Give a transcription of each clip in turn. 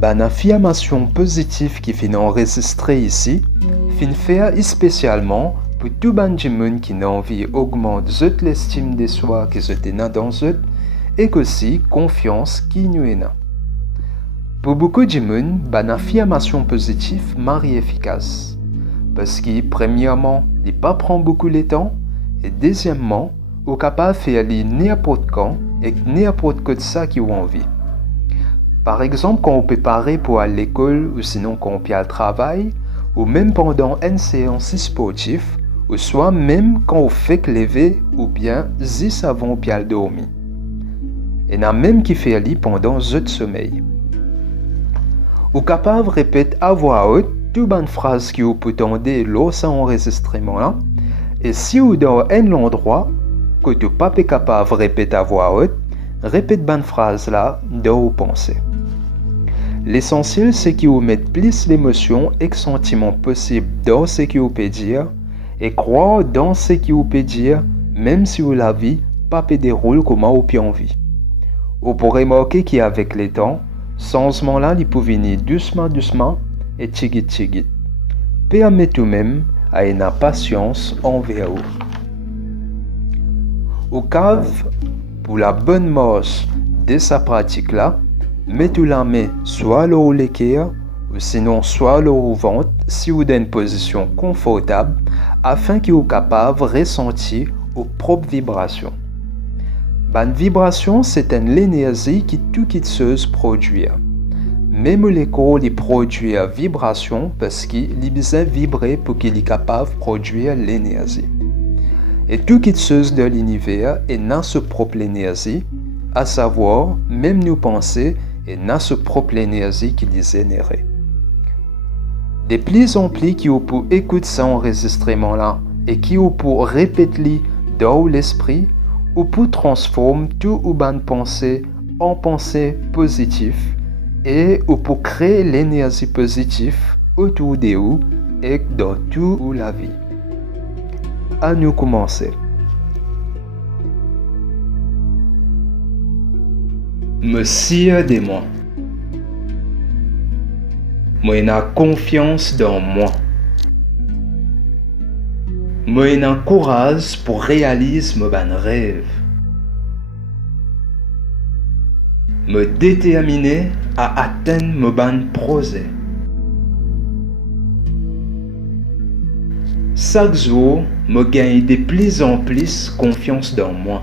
Ban affirmation positive qui fin enregistrée ici, fin faire spécialement pour tout ban de monde qui n'a envie augmenter l'estime de soi qui se tient dans eux et aussi confiance qui nous est. Pour beaucoup de monde, ban affirmation positive marie efficace. Parce que, premièrement, il pas prend beaucoup de temps, et deuxièmement, on est capable de faire n'importe quand et n'importe quoi de ça qui a envie. Par exemple, quand on peut parer pour aller à l'école ou sinon quand on peut aller au travail, ou même pendant une séance sportive, ou soit même quand on fait que lever ou bien juste avant on peut aller dormir. Et n'a même qui fait aller pendant le sommeil. On est capable de répéter à voix haute toutes les phrases qui vous peut entendre lors de cet enregistrement là. Et si vous dans un endroit que tu n'es pas capable de répéter à voix haute, répète les phrases là dans vos pensées. L'essentiel c'est que vous mettez plus d'émotions et de sentiments possibles dans ce que vous pouvez dire et croire dans ce que vous pouvez dire même si vous la vie pas peut dérouler comme vous avez envie. Vous pourrez remarquer qu'avec le temps, changement là il peut venir doucement et tigit. Permettez vous-même à une patience envers vous. Au cave, pour la bonne marche de sa pratique là, mettez la main soit au l'équerre ou sinon soit au ventre si vous êtes dans une position confortable afin que vous soyez capable de ressentir vos propres vibrations. Une vibration, c'est une énergie qui tout chose produit. Même les corps produisent vibration parce qu'il a besoin de vibrer pour qu'il soit capable de produire l'énergie. Et tout chose de l'univers est dans sa propre énergie, à savoir, même nos pensées, et dans sa propre énergie qui les génère. De plus en plus qui vous pouvez écouter cet enregistrement-là et qui vous pouvez répéter dans l'esprit, ou pour transformer tout ou bonne pensée en pensée positive et ou pour créer l'énergie positive autour de vous et dans toute la vie. À nous commencer. Monsieur de moi. Moi j'ai confiance dans moi. Moi j'ai courage pour réaliser mes rêves. Me déterminer à atteindre mes projets. Chaque jour, je gagne de plus en plus confiance dans moi.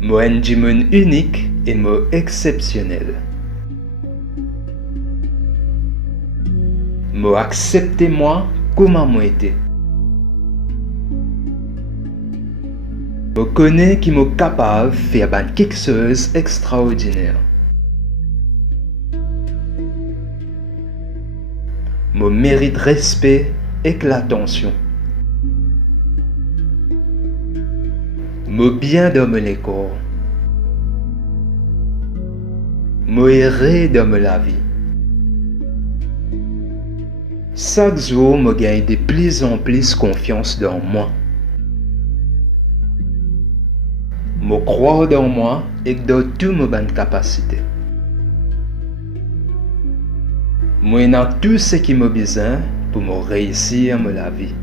Moi suis un monde unique et exceptionnel. Moi acceptez-moi comme moi été. Je connais qui est capable de faire quelque chose d'extraordinaire. Je mérite respect et l'attention. Je bien dans le corps. Je erré dans la vie. Chaque jour, je gagne de plus en plus confiance dans moi. Je crois dans moi et dans toutes mes bonnes capacités. Je ai tout ce qui me besoin pour me réussir la vie.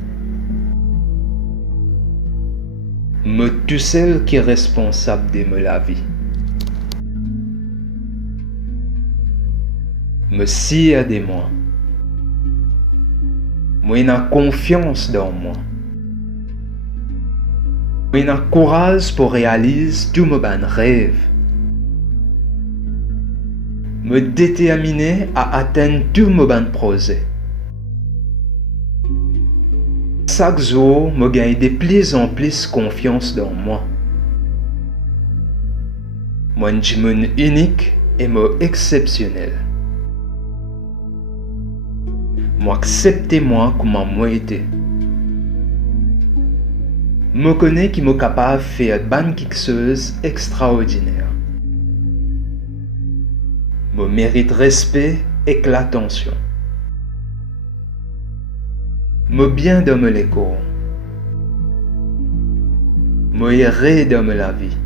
Je suis tout seul qui est responsable de la vie. Je suis de moi. Je ai confiance dans moi. Je ai courage pour réaliser tous mes rêves. Me déterminer à atteindre tous mes projets. Chaque jour, je gagne de plus en plus confiance dans moi. Moi, je suis unique et exceptionnel. Moi, acceptez-moi comme moi été. Je connais qui est capable de faire quelque chose d'extraordinaire. Je mérite respect et l'attention. Je bien dans le corps. Je erré dans la vie.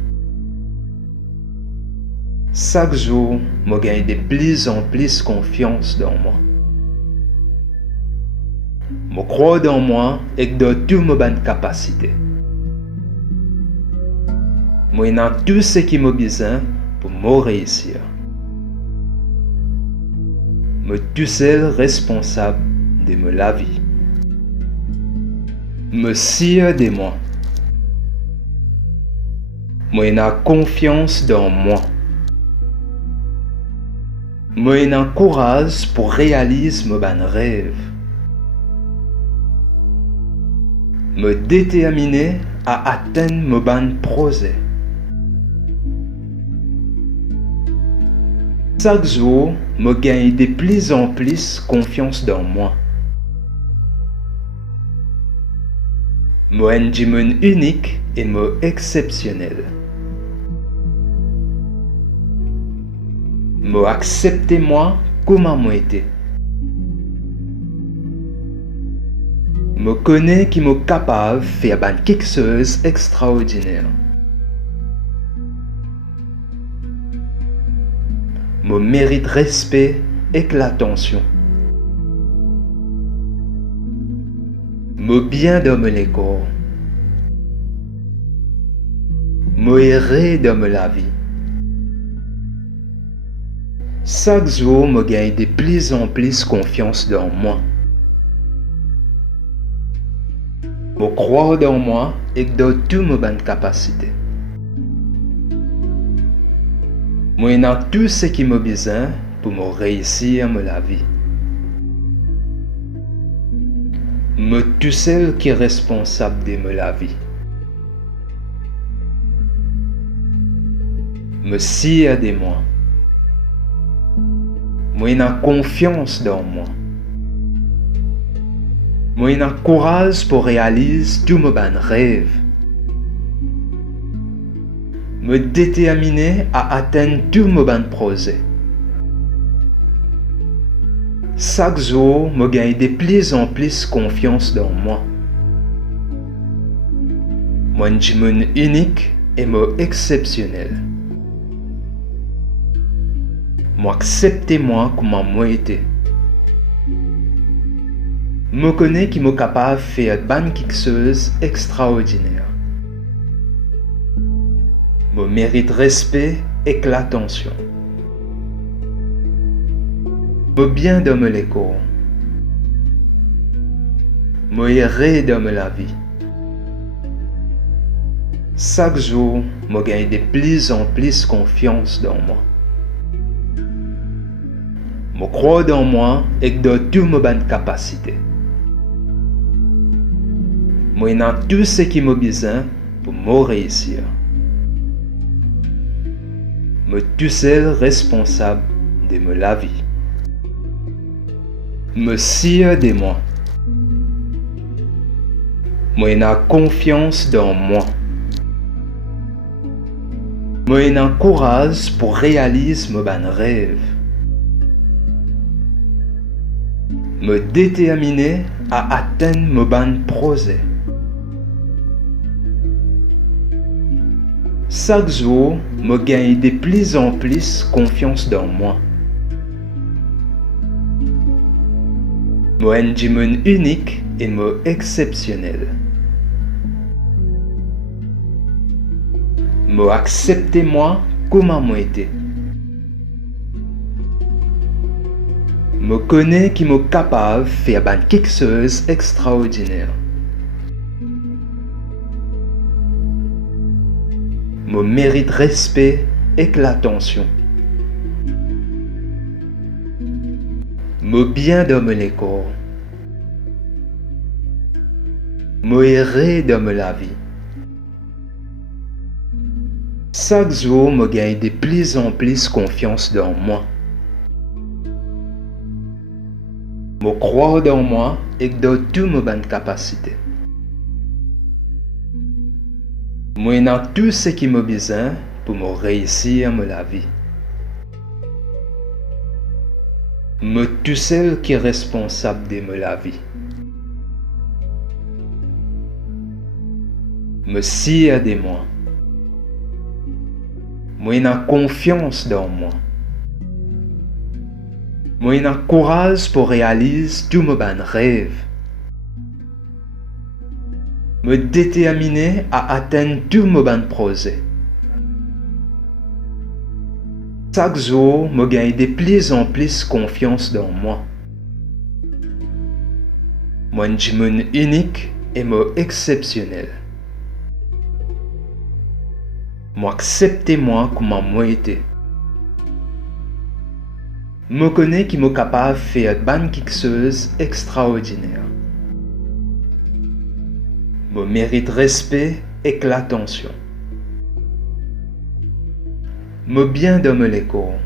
Chaque jour, je gagne de plus en plus confiance dans moi. Je crois dans moi et dans toutes mes bonnes capacités. Je ai tout ce qui me besoin pour me réussir. Je suis tout seul responsable de ma vie. Je suis sûr de moi. Je ai confiance dans moi. Je ai courage pour réaliser mes bons rêves. Me déterminer à atteindre mes bons projets. Chaque jour, je gagne de plus en plus confiance dans moi. Je suis un monde unique et exceptionnel. Je accepte moi comme je suis. Je connais qui suis capable de faire quelque chose d'extraordinaire. Je mérite respect et l'attention. Je bien dans le corps. Je heureux dans la vie. Chaque jour, je gagne de plus en plus confiance dans moi. Je crois dans moi et dans toutes mes bonnes capacités. Je ai tout ce qui me besoin pour me réussir la vie. Je suis tout seul qui est responsable de la vie. Je suis sûr de moi. Je ai confiance dans moi. Je ai courage pour réaliser tous mes bons rêves. Me déterminer à atteindre tous mes bons projets. Chaque jour, je gagne de plus en plus confiance dans moi. Je suis un monde unique et exceptionnel. Je accepte moi comme je suis. Je connais qui suis capable de faire quelque chose d'extraordinaire. Je mérite respect et l'attention. Je bien dans le corps. Je heureux dans la vie. Chaque jour, je gagne de plus en plus confiance dans moi. Je crois dans moi et dans toutes mes bonnes capacités. Je ai tout ce qui me besoin pour me réussir. Je suis tout seul responsable de la vie. Je suis sûr de moi. Je ai confiance dans moi. Je ai courage pour réaliser mes bons rêves. Me déterminer à atteindre mes bons projets. Chaque jour, je gagne de plus en plus confiance dans moi. Je suis un monde unique et exceptionnel. Je accepte moi comme je suis. Je connais qui suis capable de faire quelque chose d'extraordinaire. Je mérite respect et l'attention. Je bien dans le corps. Je heureux dans la vie. Chaque jour, je gagne de plus en plus confiance dans moi. Je crois dans moi et dans toutes mes bonnes capacités. Je ai tout ce qui me besoin pour me réussir la vie. Je suis tout seul qui est responsable de la vie. Je suis sûr de moi. Moi, j'ai confiance dans moi. Moi, j'ai courage pour réaliser tous mes rêves. Me déterminer à atteindre tous mes projets. Chaque jour, je gagne de plus en plus confiance dans moi. Moi, je suis unique et exceptionnel. Moi, acceptez-moi comme moi été. Je connais qu'il est capable de faire quelque chose d'extraordinaire. Je mérite respect et l'attention. Je bien dans le corps.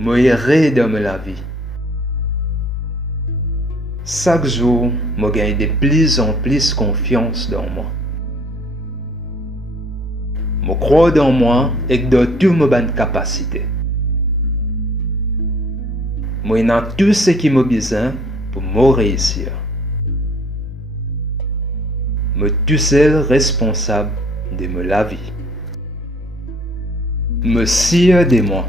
Je erré dans la vie. Chaque jour, je gagne de plus en plus confiance dans moi. Je crois dans moi et dans toutes mes bonnes capacités. Je ai tout ce qui me besoin pour me réussir. Je suis tout seul responsable de ma vie. Je suis de moi.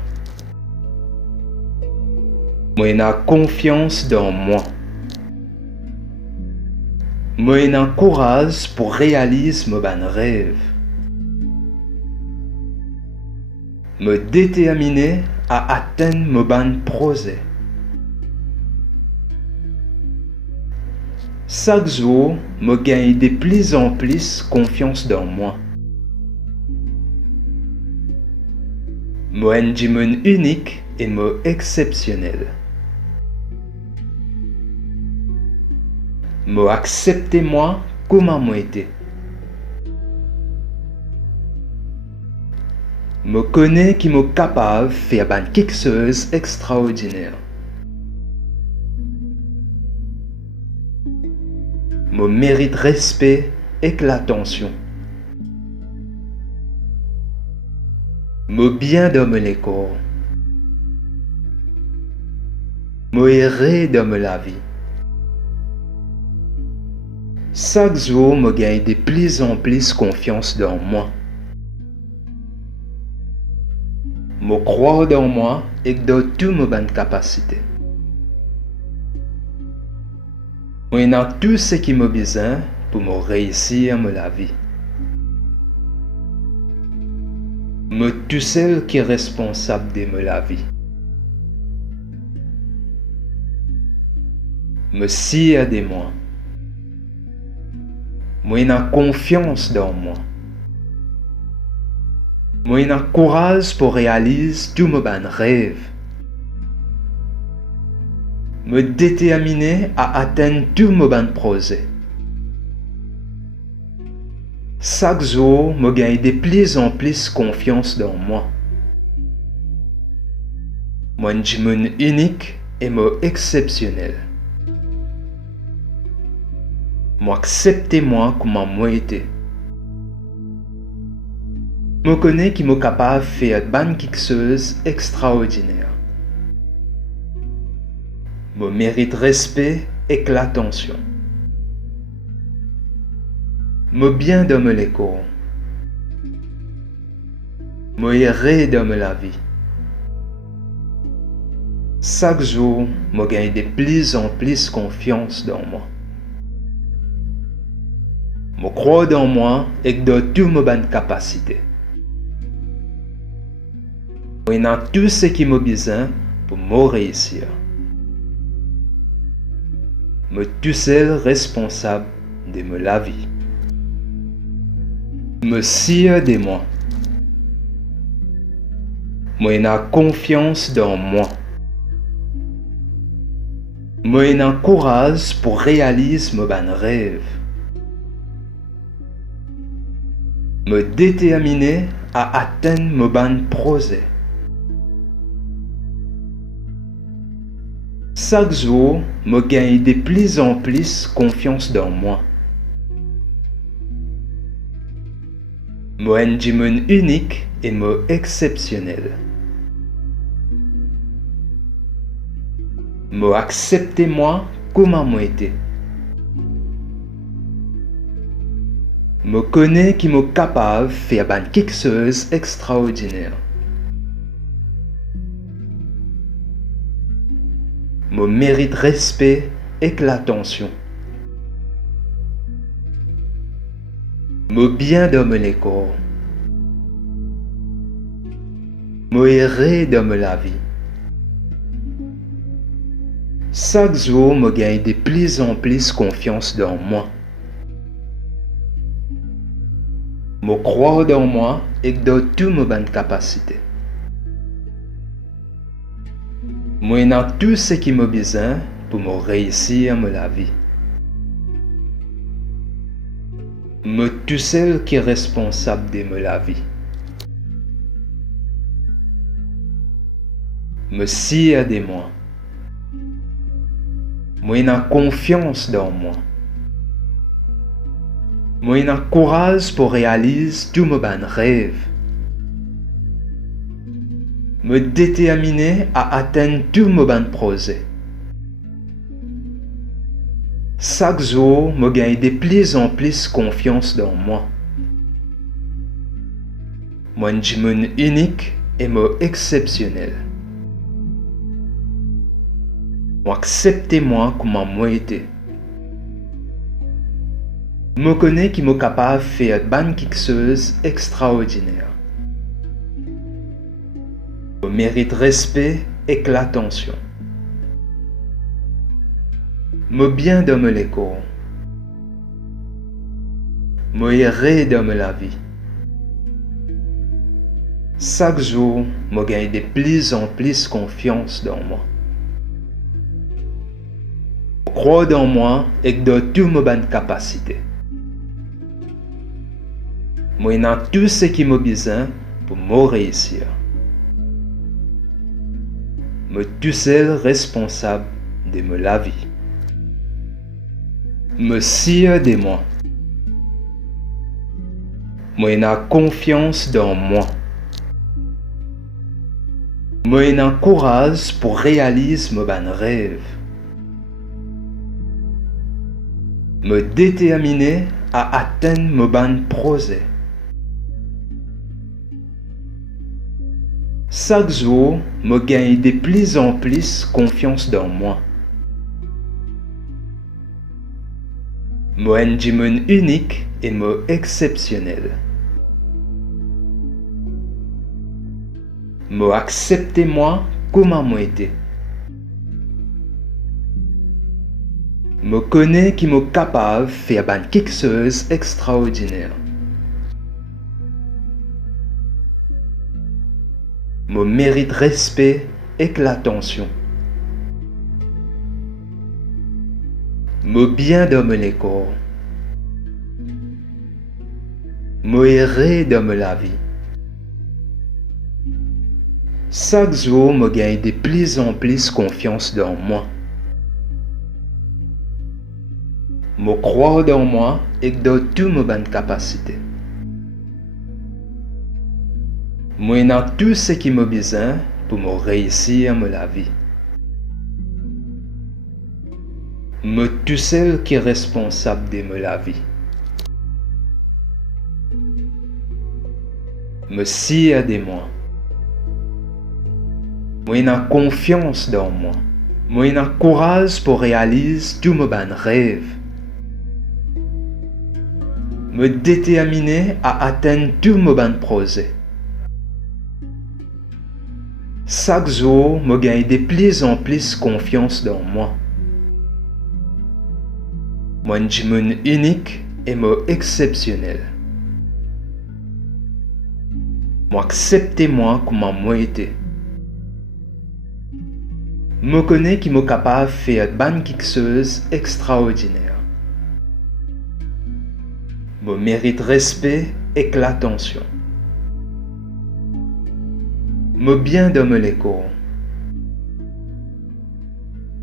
Je ai confiance dans moi. Je ai courage pour réaliser mes rêves. Me déterminer à atteindre mes projets. Chaque jour, je gagne de plus en plus confiance dans moi. Je suis unique et exceptionnel. Je accepte moi comme je suis. Je connais qu'il est capable de faire quelque chose d'extraordinaire. Je mérite respect et l'attention. Je bien dans le corps. Je erré dans la vie. Chaque jour, je gagne de plus en plus confiance dans moi. Je crois dans moi et dans toutes mes bonnes capacités. Je ai tout ce qui me besoin pour me réussir la vie. Je suis tout seul qui est responsable de la vie. Je suis de moi. Je ai confiance dans moi. Je ai courage pour réaliser tous mes rêves. Me déterminer à atteindre tous mes projets. Chaque jour, je gagne de plus en plus confiance dans moi. Je suis unique et exceptionnel. Acceptez-moi comme moi été. Je connais qu'il est capable de faire quelque chose d'extraordinaire. Je mérite respect et l'attention. Je bien dans le corps. Je erré dans la vie. Chaque jour, je gagne de plus en plus confiance dans moi. Je crois dans moi et dans toutes mes bonnes capacités. Je ai tout ce qui me besoin pour me réussir. Je suis tout seul responsable de la vie. Je suis de moi. Je ai confiance dans moi. Je ai courage pour réaliser mes rêves. Me déterminer à atteindre mes projets. Chaque jour, je gagne de plus en plus confiance dans moi. Je suis unique et exceptionnel. Je accepte moi comme je suis. Je connais qui est capable de faire quelque chose d'extraordinaire. Je mérite respect et l'attention. Je bien dans le corps. Je erré dans la vie. Chaque jour, je gagne de plus en plus confiance dans moi. Je crois dans moi et dans toutes mes bonnes capacités. Je ai tout ce qui me besoin pour me réussir la vie. Je suis tout seul qui est responsable de la vie. Je suis sûr de moi. Je ai confiance dans moi. Je ai courage pour réaliser tous mes bons rêves. Je suis déterminé à atteindre tous mes bons projets. Chaque jour, je gagne de plus en plus confiance dans moi. Je suis unique et exceptionnel. Acceptez-moi comme moi été. Je connais qui est capable de faire quelque chose d'extraordinaire. Je mérite respect et l'attention. Je bien dans le corps. Je erré dans la vie. Chaque jour, je gagne de plus en plus confiance dans moi. Je crois dans moi et dans toutes mes bonnes capacités. Je ai tout ce qui me besoin pour me réussir. Je suis tout seul responsable de la vie. Je suis sûr de moi. Je ai confiance dans moi. Je ai courage pour réaliser mes bons rêves. Je suis déterminé à atteindre mes bons projets. Chaque jour, je gagne de plus en plus confiance dans moi. Je suis unique et exceptionnel. Je accepte moi comme je suis. Je connais qui est capable de faire quelque chose d'extraordinaire. Je mérite respect et l'attention. Je bien dans le corps. Je erré dans la vie. Chaque jour, je gagne de plus en plus confiance dans moi. Je crois dans moi et dans toutes mes bonnes capacités. Je ai tout ce qui me besoin pour me réussir la vie. Je suis tout seul qui est responsable de la vie. Je suis sûr de moi. Je ai confiance dans moi. Je ai courage pour réaliser tous mes bons rêves. Je suis déterminé à atteindre tous mes bons projets. Chaque jour, je gagne de plus en plus confiance dans moi. Je suis unique et exceptionnel. Acceptez-moi comme moi été. Je connais qui est capable de faire quelque chose d'extraordinaire. Je mérite respect et l'attention. Je bien dans le corps.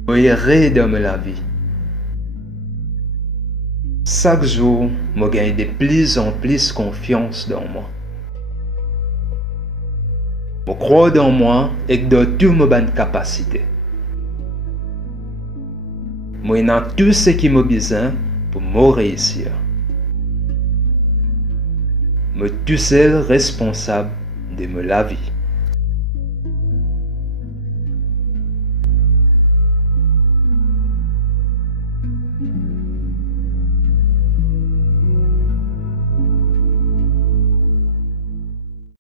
Je erré dans la vie. Chaque jour, je gagne de plus en plus confiance dans moi. Je crois dans moi et dans toutes mes bonnes capacités. Je ai tout ce qui me besoin pour me réussir. me tout seul responsable de me la vie.